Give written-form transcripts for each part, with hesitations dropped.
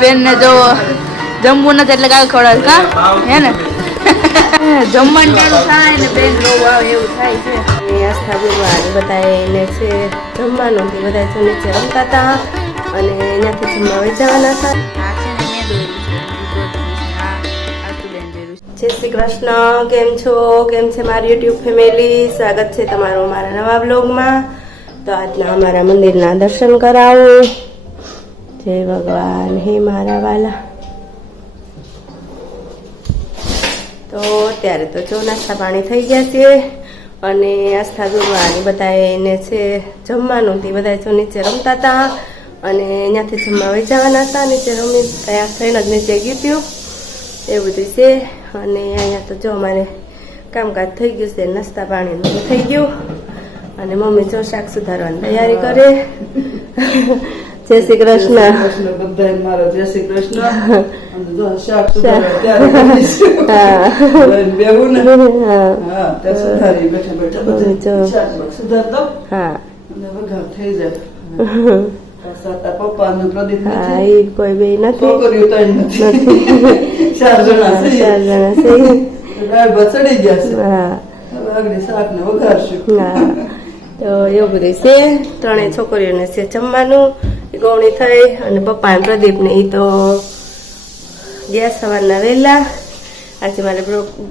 બેન ને જો જમવું નથી એટલે કાલ ખવડાવે કા હે ને જમવાનું ટાણું થાય ને બેન રોવું આવે એવું થાય છે. આસ્થા ગુરુવારે બધાને છે જમવાનું બધા જો નીચે રમતા હતા અને ત્યાંથી જમવા વહી જવાના હતા. જય શ્રી કૃષ્ણ, કેમ છો? કેમ છે મારી યુટ્યુબ ફેમિલી? સ્વાગત છે તમારું મારા નવા બ્લોગમાં. તો આજના અમારા મંદિરના દર્શન કરાવું. જય ભગવાન, હે મારા વાલા. તો અત્યારે તો જો નાસ્તા પાણી થઈ ગયા છે અને આસ્થા ગુરુવારની બધાને છે જમવાનું હતી. બધા જો નીચે રમતા હતા અને ત્યાંથી જમવા વહી જવાના હતા. નીચે રમી તૈયાર થઈને જ નીચે ગયું હતું એવું બધું છે. અને અહીંયા તો જો અમારે કામકાજ થઈ ગયું છે, નાસ્તા પાણીનું થઈ ગયું અને મમ્મી જો શાક સુધારવાની તૈયારી કરે. જય શ્રી કૃષ્ણ. મારો જય શ્રી કૃષ્ણ. કોઈ બે નથી, ચાર જણા ચડી ગયા છે. તો એવું બધું છે. ત્રણેય છોકરીઓને છે જમવાનું. ગૌણી થઈ અને પપ્પા અને પ્રદીપ ને એ તો ગયા સવારના વહેલા. આજે મારે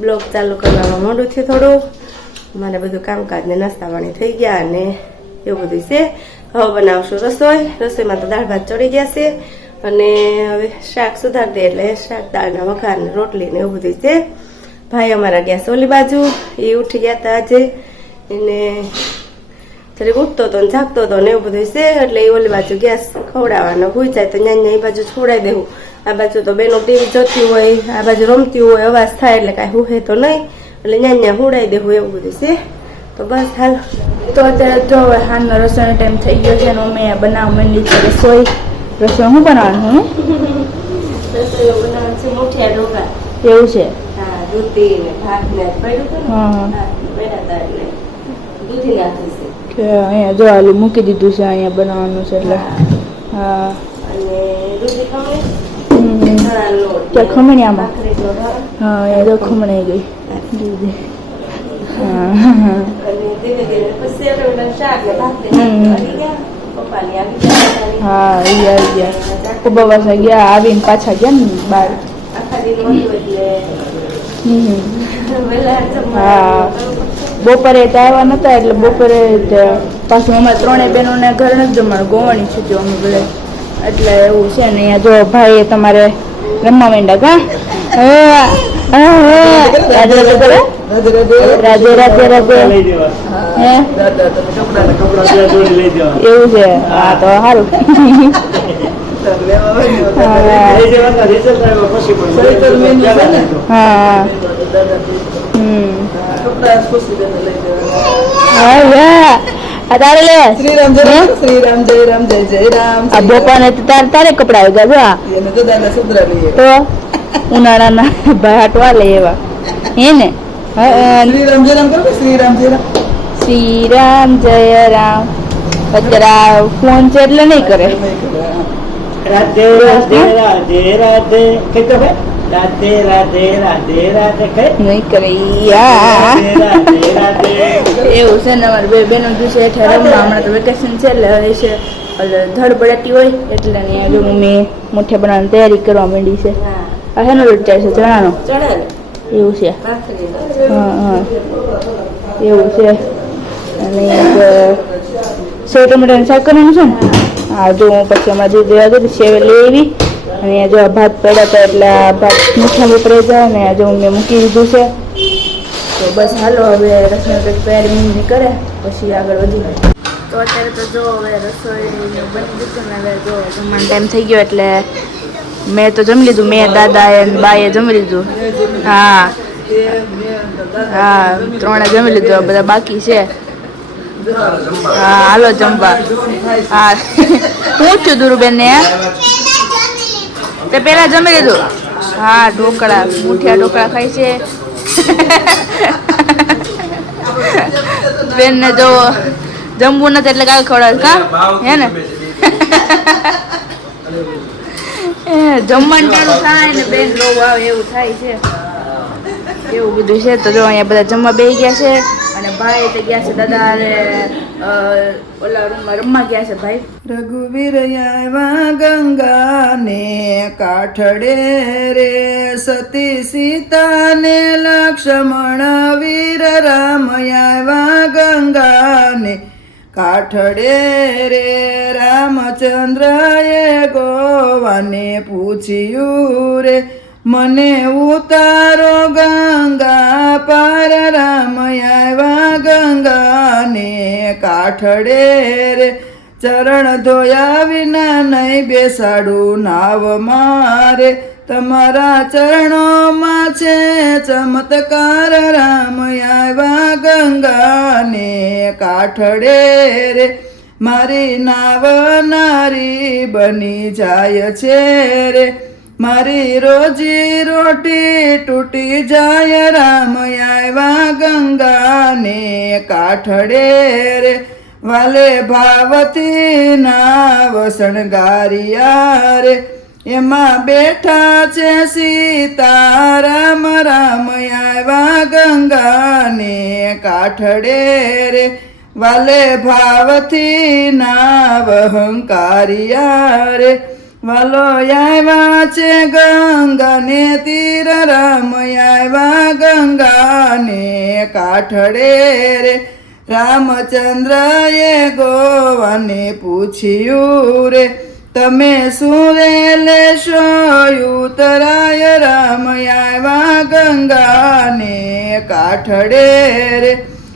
બ્લોગ ચાલુ કરવામાં મોડું છે થોડું. મારે બધું કામકાજ ને નાસ્તા પાણી થઈ ગયા અને એવું બધું છે. હવે બનાવશું રસોઈમાં તો દાળ ભાત ચડી ગયા છે અને હવે શાક સુધારતી એટલે શાક દાળના વઘાર ને રોટલી ને એવું બધું છે. ભાઈ અમારા ગયા ઓલી બાજુ, એ ઉઠી ગયા હતા આજે. એને જરીક ઉઠતો હતો ને જાગતો હતો ને એવું બધું છે એટલે એ ઓલી બાજુ ગેસ ખવડાવવાનો ભૂઈ જાય તો ન્યા એ બાજુ છોડાઈ દેવું. આ બાજુ તો બેનો ટીવી જોતી હોય, આ બાજુ રમતી હોય, અવાજ થાય એટલે કાંઈ હુહે તો નહીં એટલે ન્યા હુડાઈ દેવું એવું બધું છે. તો બસ હાલ. તો અત્યારે જો હવે હાલનો રસોઈનો ટાઈમ થઈ ગયો છે અને અમે બનાવવા માંડી છે રસોઈ. રસોઈ શું બનાવવાનું? રસોઈ બનાવવાનું છે મુઠિયા ઢોકળા. એવું છે? હા, દૂધી ને ભાત ને પડ્યું હતું ને પડ્યા હતા એટલે દૂધી નાખી છે. અહીંયા જો આલુ મૂકી દીધું છે, અહીંયા બનાવવાનું છે એટલે. હા, અને દૂધી ખમણી ચણાનો લોટ ત્યાં ખમણી આમાં. ભાખરીનો ભાત. હા, એ જો ખમણાઈ ગઈ દૂધી. હા, અને ધીરે ધીરે પછી આપણે શાક ને ભાખરી આવી ગયા. પપ્પાની આવી ગયા. હા, એ આવી ગયા. ખૂબ વાસા ગયા, આવીને પાછા ગયા ને બહાર. આખા દિન હતું એટલે વહેલા જમવા. હા, બપોરે તો આવ્યા નતા એટલે બપોરે પાછું અમારે ત્રણેય બહેનોને ઘરે નથી જમવાનું, ગોવાણી છૂટ્યો અમે બધા એટલે એવું છે ને. અહીંયા જો ભાઈ તમારે રમવા માંડ્યા કા? રાધે રાધે કરે, રાધે રાધે રાધે. હે એવું છે? હા, તો સારું. હા, શ્રીરામ જય શ્રીરામ, જય રામ, જય જય રામ. આ બોપાને તારે કપડા આવ્યા તો ઉનાળાના ભાટવા લે એવા હે ને. શ્રીરામ જય રામ કરો. શ્રીરામ જય રામ, શ્રીરામ જય રામ. અત્યારે ફોન છે એટલે નહીં કરે. રાધે રાધે રાધે રાધે કઈ તો ભાઈ રાધે રાધે રાધે રાધે કઈ નહીં કરે. એવું છે ને અમારે બે બેનો દિવસે હેઠળ રમવા. હમણાં તો વેકેશન છે એટલે હવે છે ધડ પડાટી હોય એટલે જો મમ્મી મુઠિયા બનાવવાની તૈયારી કરવા માંડી છે. આ હેનો લોટ ચાલે છે? ચણાનો. એવું છે? હા હા, એવું છે. અને સેવ ટમેટાનું શાક કરવાનું છે ને? હા, જો હું પછી અમારે દૂધ દેવા ગઈ સેવ લઈ આવી અને જો ભાત પડ્યા હતા એટલે આ ભાત મીઠા ઉતરાઈ જાય ને જો મેં મૂકી દીધું છે. તો બસ હાલો હવે રસોઈ તૈયારી મમ્મી કરે પછી આગળ વધી. તો અત્યારે તો જો હવે રસોઈ બની દીધું ને હવે જો જમવાનો ટાઈમ થઈ ગયો એટલે મેં તો જમી લીધું. મેં, દાદાએ અને બાએ જમી લીધું. હા હા, ત્રણે જમી લીધું, બધા બાકી છે. હા, હાલો જમવા. હા, હું છું દુરુબેન ને તે પેલા જમી લીધું. હા, ઢોકળા, મુઠિયા ઢોકળા ખાય છે. બેન ને જો જમવું નથી એટલે કાલ ખવડાવે કા હે ને. જમવાનું ટાણું થાય ને બેન લોવ આવે એવું થાય છે, એવું બધું છે. તો જો અહીંયા બધા જમવા બેસી ગયા છે અને ભાઈ તો ગયા છે દાદા ઓલા રૂમમાં રમવા ગયા છે ભાઈ. રઘુવીર આવ્યા ગંગાને કાઠડે રે, સતી સીતાને લક્ષ્મણ વીર રામ આવ્યા ગંગાને કાઠડે રે. રામચંદ્રએ ગોવાને પૂછ્યું રે, મને ઉતારો ગંગા પાર. રામ આવ્યા ગંગાને કાઠડે રે, ચરણ ધોયા વિના નહીં બેસાડું નાવ મારે, તમારા ચરણોમાં છે ચમત્કાર. રામ આવ્યા ગંગાને કાઠડે રે, મારી નાવ નારી બની જાય છે રે, મારી રોજી રોટી તૂટી જાય. રામ આવ્યા ગંગાને કાઠડે રે, વાલે ભાવથી નાવ શણગારિયા રે, એમાં બેઠા છે સીતારામ. રામ આવ્યા ગંગાને કાઠડે રે, વાલે ભાવથી નાવ હંકારિયા રે, વાલો આવ્યા છે ગંગાને તીર. રામ આવ્યા ગંગાને કાઠડે રે, રામચંદ્રએ ગોવાને પૂછ્યું રે, તમે શું રે લેશો ઉતરાય. રામ આવ્યા ગંગાને કાઠડે રે,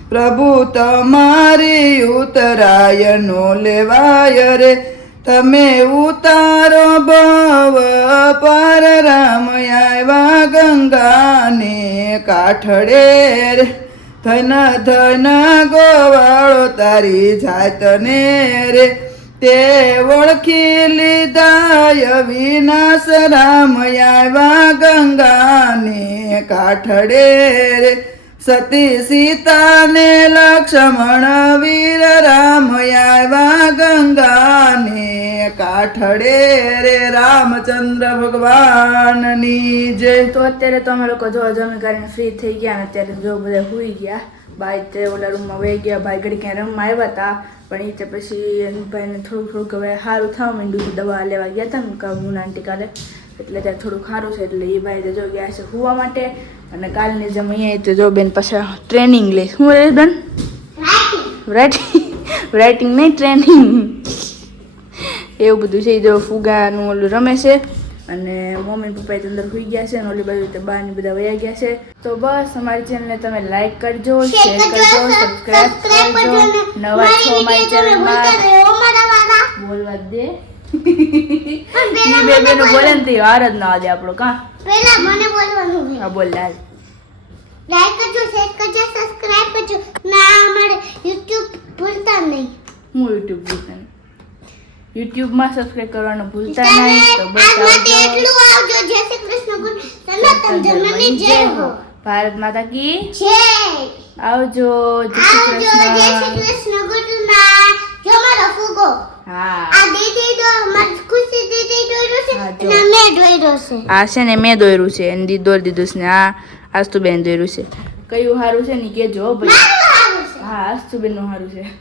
પ્રભુ તમારી ઉતરાયનો લેવાય રે, તમે ઉતારો ભવ પાર. રામ આવ્યા ગંગાને કાઠડે રે, ધન ધન ગોવાળો તારી જાતને રે, તે ઓળખી લીધા વિનાશ. રામ આવ્યા ગંગાને કાઠડે રે, સતી સીતાને લક્ષ્મણ વીર. રામ આવ્યા ગંગાને કાઠડે રે, રામચંદ્ર ભગવાનની જય. તો અત્યારે તો અમે લોકો જો જમી કરીને ફ્રી થઈ ગયા ને અત્યારે જો બધા સુઈ ગયા. ભાઈ તે ઓલા રૂમમાં વહી ગયા, ભાઈ ઘડી ક્યાં રમવા આવ્યા હતા પણ એ તે પછી ભાઈને થોડુંક હવે સારું થવા માંડ્યું, દવા લેવા ગયા હતા ને કામુના આંટી કાલે, એટલે ત્યાં થોડુંક સારું છે એટલે એ ભાઈ તો જો ગયા છે સુવા માટે. અને કાલની જેમ અહીંયા તો જો બેન પાછા ટ્રેનિંગ લે. શું રે બેન? રાઇટિંગ નહીં, ટ્રેનિંગ. એવું બધું છે. જો ફુગાનું ઓલું રમે છે અને મમ્મી પપ્પા અંદર સુઈ ગયા છે અને ઓલી બાજુ તે બહાર બધા વયા ગયા છે. તો બસ અમારી ચેનલને તમે લાઈક કરજો, શેર કરજો, સબસ્ક્રાઇબ કરજો. નવા છો મારી ચેનલમાં બોલવા દે. બેનું બોલે ને તે વાર જ ના દે આપણો કા પહેલા મને બોલવાનું છે. હા બોલ લાલ. લાઈક કરજો, શેર કરજો, સબસ્ક્રાઇબ કરજો. ના અમારે YouTube ભૂલતા નહીં. હું YouTube માં સબસ્ક્રાઇબ કરવાનું ભૂલતા નહીં. તો બસ આજ માટે આવજો. એટલું આવજો. જય શ્રી કૃષ્ણ ગુરુ સનાતન ધર્મની જય હો. ભારત માતા કી જય. આવજો. જય શ્રી આવજો. જય શ્રી કૃષ્ણ. કૃષ્ણ ગુરુના જો મારો ફૂગો હા આ દીદી તો મારી ખુશી દીદી દોર્યો છે હા, જો. અને મેં દોર્યો છે. આ છે ને મેં દોર્યું છે અને દી દોરી દીધું છે ને આ આસ્તુ બેન દોર્યું છે. કયું સારું છે ને કેજો ભાઈ. મારું હારું છે. હા આસ્તુ બેન નું સારું છે.